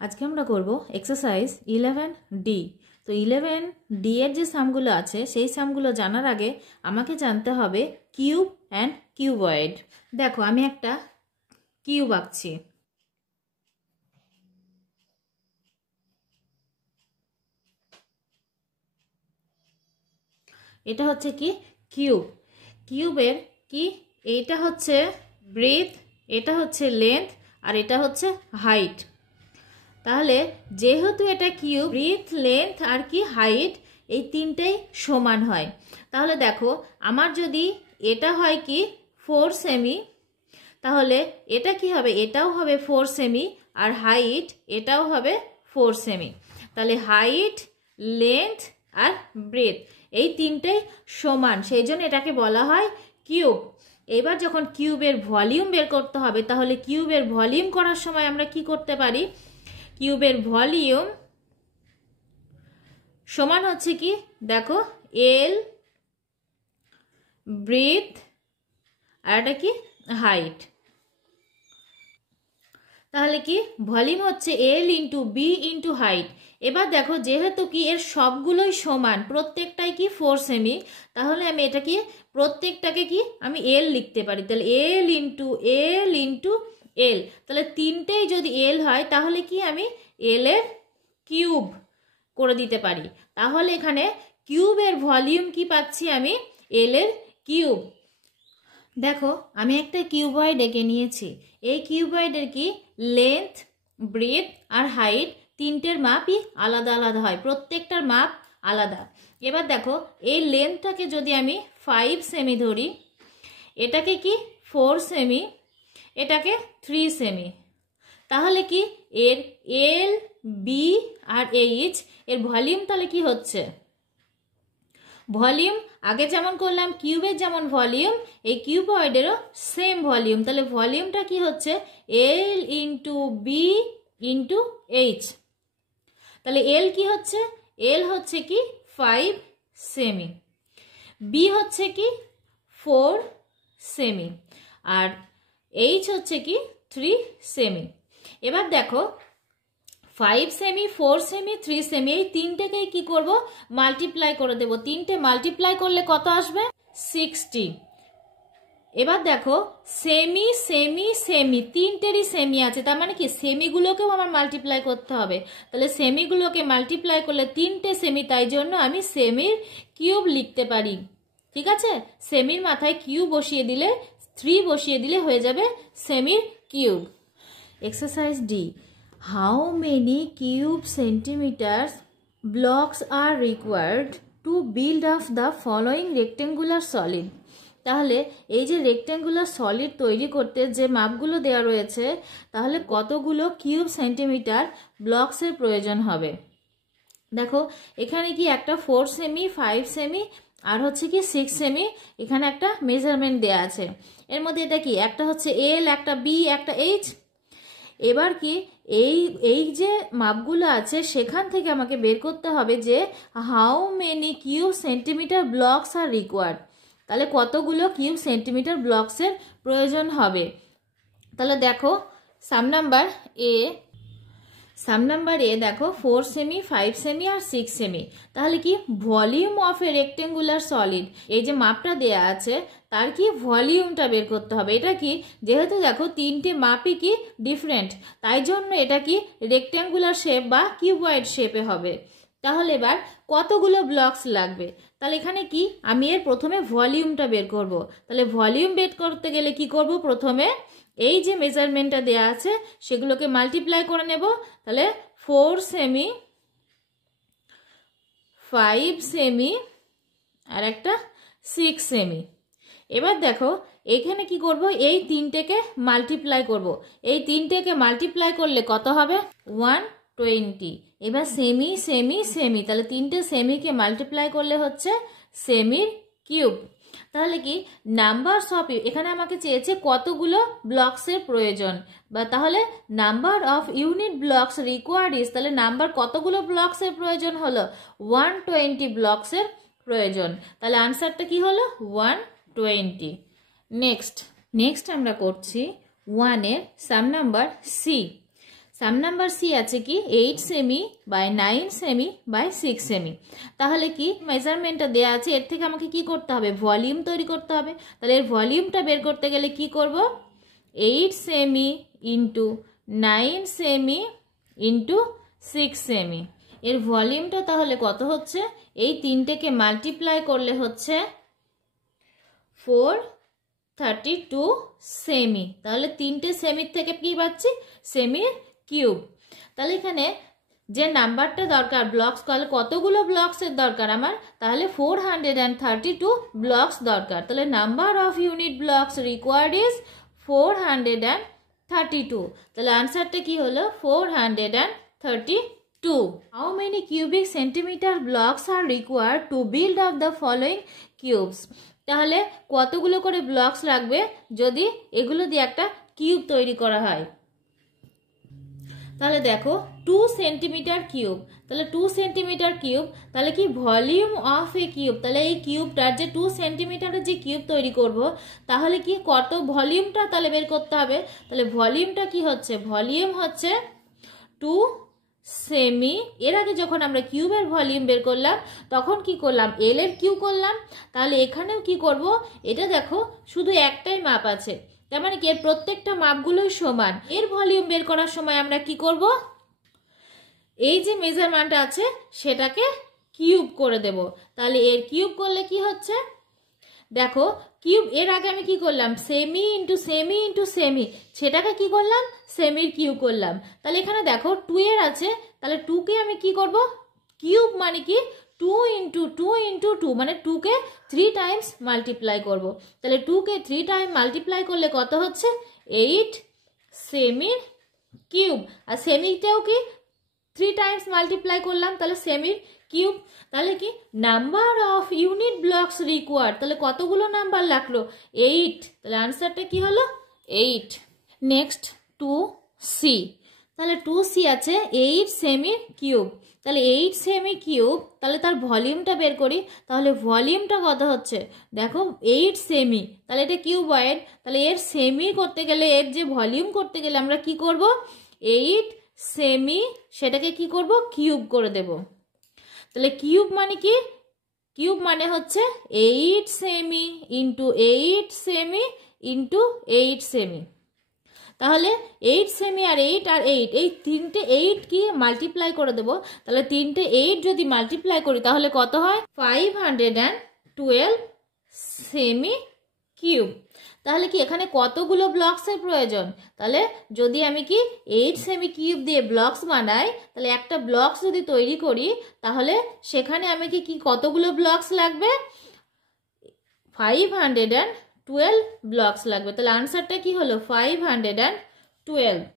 আজকে আমরা করব এক্সারসাইজ 11D। তো 11D এর যে সামগুলো আছে সেই সামগুলো জানার আগে আমাকে জানতে হবে কিউব অ্যান্ড কিউবয়েড। দেখো আমি একটা কিউব আঁকছি। এটা হচ্ছে কি কিউব। কিউবের কি এইটা হচ্ছে ব্রেথ, এটা হচ্ছে লেন্থ, আর এটা হচ্ছে হাইট। তাহলে যেহেতু এটা কিউব, ব্রেথ, লেন্থ আর কি হাইট এই তিনটেই সমান হয়। তাহলে দেখো আমার যদি এটা হয় কি 4 সেমি, তাহলে এটা কি হবে, এটাও হবে 4 সেমি, আর হাইট এটাও হবে 4 সেমি। তাহলে হাইট, লেন্থ আর ব্রেথ এই তিনটেই সমান, সেই জন্য এটাকে বলা হয় কিউব। এবার যখন কিউবের ভলিউম বের করতে হবে, তাহলে কিউবের ভলিউম করার সময় আমরা কি করতে পারি, কিউবের ভলিউম সমান হচ্ছে কি দেখো এল ব্রেথ আর এটা কি হাইট। তাহলে কি ভলিউম হচ্ছে L into B into height. এবার দেখো যেহেতু কি এর সবগুলোই সমান, প্রত্যেকটাই কি 4 সেমি, তাহলে আমি এটা কি প্রত্যেকটাকে কি আমি এল লিখতে পারি। তাহলে এল ইন্টু এল, তাহলে তিনটেই যদি এল হয় তাহলে কি আমি এল এর কিউব করে দিতে পারি। তাহলে এখানে কিউবের ভলিউম কি পাচ্ছি আমি এল এর কিউব। দেখো আমি একটা কিউবয়েড এঁকে নিয়েছি। এই কিউবয়েডের কি লেন্থ, ব্রেথ আর হাইট তিনটের মাপই আলাদা আলাদা হয়, প্রত্যেকটার মাপ আলাদা। এবার দেখো এই লেন্থটাকে যদি আমি 5 সেমি ধরি, এটাকে কি 4 সেমি, এটাকে 3 সেমি, তাহলে কি এর এল, বি আর এইচ এর ভলিউম তাহলে কি হচ্ছে, ভলিউম আগে যেমন করলাম কিউবের যেমন ভলিউম, এই কিউবয়েডেরও সেম ভলিউম। তাহলে ভলিউমটা কি হচ্ছে L into B into H. তাহলে এল কি হচ্ছে, এল হচ্ছে কি 5 সেমি, বি হচ্ছে কি 4 সেমি, আর এইচ হচ্ছে কি 3 সেমি। এবার দেখো 5 সেমি, 4 সেমি, 3 সেমি এই তিনটেকেই কি করব মাল্টিপ্লাই করে দেব। তিনটে মাল্টিপ্লাই করলে কত আসবে 60। এবার দেখো সেমি সেমি সেমি তিনটেরই সেমি আছে, তার মানে কি সেমিগুলোকেও আমার মাল্টিপ্লাই করতে হবে। তাহলে সেমিগুলোকে মাল্টিপ্লাই করলে তিনটে সেমি, তাই জন্য আমি সেমির কিউব লিখতে পারি। ঠিক আছে, সেমির মাথায় কিউব বসিয়ে দিলে 3 বসিয়ে দিলে হয়ে যাবে সেমির cube. Exercise D, how many cube centimeters blocks are required to build up the following rectangular solid? তাহলে এই যে রেক্ট্যাঙ্গুলার সলিড তৈরি করতে যে মাপগুলো দেওয়া রয়েছে, তাহলে কতগুলো কিউব সেন্টিমিটার ব্লকসের প্রয়োজন হবে। দেখো এখানে কি একটা 4 সেমি, 5 সেমি আর হচ্ছে কি 6 সেমি, এখানে একটা মেজারমেন্ট দেয়া আছে। এর মধ্যে এটা কি একটা হচ্ছে এল, একটা বি, একটা এইচ। এবার কি এই যে মাপগুলো আছে সেখান থেকে আমাকে বের করতে হবে যে how many cube centimetre blocks R required, তাহলে কতগুলো কিউব সেন্টিমিটার ব্লকসের প্রয়োজন হবে। তাহলে দেখো সাম নাম্বার এ দেখো 4 সেমি, 5 সেমি আর 6 সেমি। তাহলে কি volume of A rectangular solid, এই যে মাপটা দেয়া আছে তার কি ভলিউমটা বের করতে হবে। এটা কি যেহেতু দেখো তিনটে মাপই কি ডিফারেন্ট, তাই জন্য এটা কি রেক্টেঙ্গুলার শেপ বা কিউবয়েড শেপে হবে। তাহলে এবার কতগুলো ব্লকস লাগবে, তাহলে এখানে কি আমি এর প্রথমে ভলিউমটা বের করব। তাহলে ভলিউম বের করতে গেলে কি করব, প্রথমে এই যে মেজারমেন্টটা দেয়া আছে সেগুলোকে মাল্টিপ্লাই করে নেব। তাহলে 4 সেমি, 5 সেমি আর একটা 6 সেমি। এবার দেখো এখানে কি করব, এই তিনটেকে মাল্টিপ্লাই করব। এই তিনটেকে মাল্টিপ্লাই করলে কত হবে 120। এবার সেমি সেমি সেমি, তাহলে তিনটে সেমিকে মাল্টিপ্লাই করলে হচ্ছে সেমির কিউব। তাহলে কি নাম্বারস অফ, এখানে আমাকে চেয়েছে কতগুলো ব্লকসের প্রয়োজন, বা তাহলে number of unit blocks required is, তাহলে নাম্বার কতগুলো ব্লকসের প্রয়োজন হলো 120 ব্লকসের প্রয়োজন। তাহলে আনসারটা কি হলো 120। নেক্সট আমরা করছি 1 এর sum number C. Sum number C আছে কি 8 cm by 9 cm by 6 cm. তাহলে কি মেজারমেন্টটা দেওয়া আছে, এর থেকে আমাকে কি করতে হবে, ভলিউম তৈরি করতে হবে। তাহলে এর ভলিউমটা বের করতে গেলে কি করব, 8 cm into 9 cm into 6 semi. এর ভলিউমটা তাহলে কত হচ্ছে, এই তিনটেকে মাল্টিপ্লাই করলে হচ্ছে 432 সেমি। তাহলে তিনটে সেমির থেকে কি পাচ্ছি, সেমির কিউব। তাহলে এখানে যে নাম্বারটা দরকার ব্লকস, তাহলে কতগুলো ব্লকসের দরকার আমার, তাহলে 432 ব্লকস দরকার। তাহলে number of unit blocks required is 432। তাহলে আনসারটা কি হলো 432। How many cubic centimetre blocks R required to build up the following cubes. তাহলে কতগুলো করে ব্লকস লাগবে যদি এগুলো দিয়ে একটা কিউব তৈরি করা হয়। তাহলে দেখো 2 সেন্টিমিটার কিউব, তাহলে 2 সেন্টিমিটার কিউব, তাহলে কি ভলিউম অফ এ কিউব, তাহলে এই কিউবটার যে 2 সেন্টিমিটারের যে কিউব তৈরি করব, তাহলে কি কত ভলিউমটা তাহলে বের করতে হবে। তাহলে ভলিউমটা কি হচ্ছে, ভলিউম হচ্ছে 2 সেমি। এর আগে যখন আমরা কিউবের ভলিউম বের করলাম তখন কি করলাম, এল এর কিউ করলাম। তাহলে এখানেও কি করব, এটা দেখো শুধু একটাই মাপ আছে, তার মানে কি এর প্রত্যেকটা মাপগুলোই সমান। এর ভলিউম বের করার সময় আমরা কি করব, এই যে মেজারমেন্টটা আছে সেটাকে কিউব করে দেব। তাহলে এর কিউব করলে কি হচ্ছে, দেখো কিউব, এর আগে আমি কি করলাম, cm into cm into cm, সেটাকে কি করলাম, সেমির কিউব করলাম। তাহলে এখানে দেখো 2 এর আছে, তাহলে 2কে আমি কি করব, কিউব মানে কি 2 ইন্টু 2 ইন্টু 2, মানে 2কে 3 টাইমস মাল্টিপ্লাই করব। তাহলে 2কে 3 টাইম মাল্টিপ্লাই করলে কত হচ্ছে, 8 সেমির কিউব। আর সেমিটাও কি 3 টাইমস মাল্টিপ্লাই করলাম, তাহলে সেমির কিউব। তাহলে কি number of unit blocks required, তাহলে কতগুলো নাম্বার লাগলো, 8। তাহলে আনসারটা কি হলো 8। নেক্সট 2C, তাহলে 2C আছে 8 সেমি কিউব। তাহলে 8 সেমি কিউব, তাহলে তার ভলিউমটা বের করি। তাহলে ভলিউমটা কত হচ্ছে, দেখো 8 সেমি, তাহলে এটা কিউবয়েড, তাহলে এর সেমি করতে গেলে, এর যে ভলিউম করতে গেলে আমরা কি করব, 8 সেমি, সেটাকে কি করব, কিউব করে দেব। তাহলে কিউব মানে কি, কিউব মানে হচ্ছে 8 cm into 8 cm into 8 semi. তাহলে 8 সেমি আর 8 আর 8, এই তিনটে 8 কি মাল্টিপ্লাই করে দেবো। তাহলে তিনটে 8 যদি মাল্টিপ্লাই করি তাহলে কত হয়, 512 সেমি কিউব। তাহলে কি এখানে কতগুলো ব্লকসের প্রয়োজন, তাহলে যদি আমি কি 8 সেমি কিউব দিয়ে ব্লকস বানাই, তাহলে একটা ব্লকস যদি তৈরি করি তাহলে সেখানে আমি কি কতগুলো ব্লকস লাগবে, 512 ব্লকস লাগবে। তাহলে আনসারটা কি হলো 512।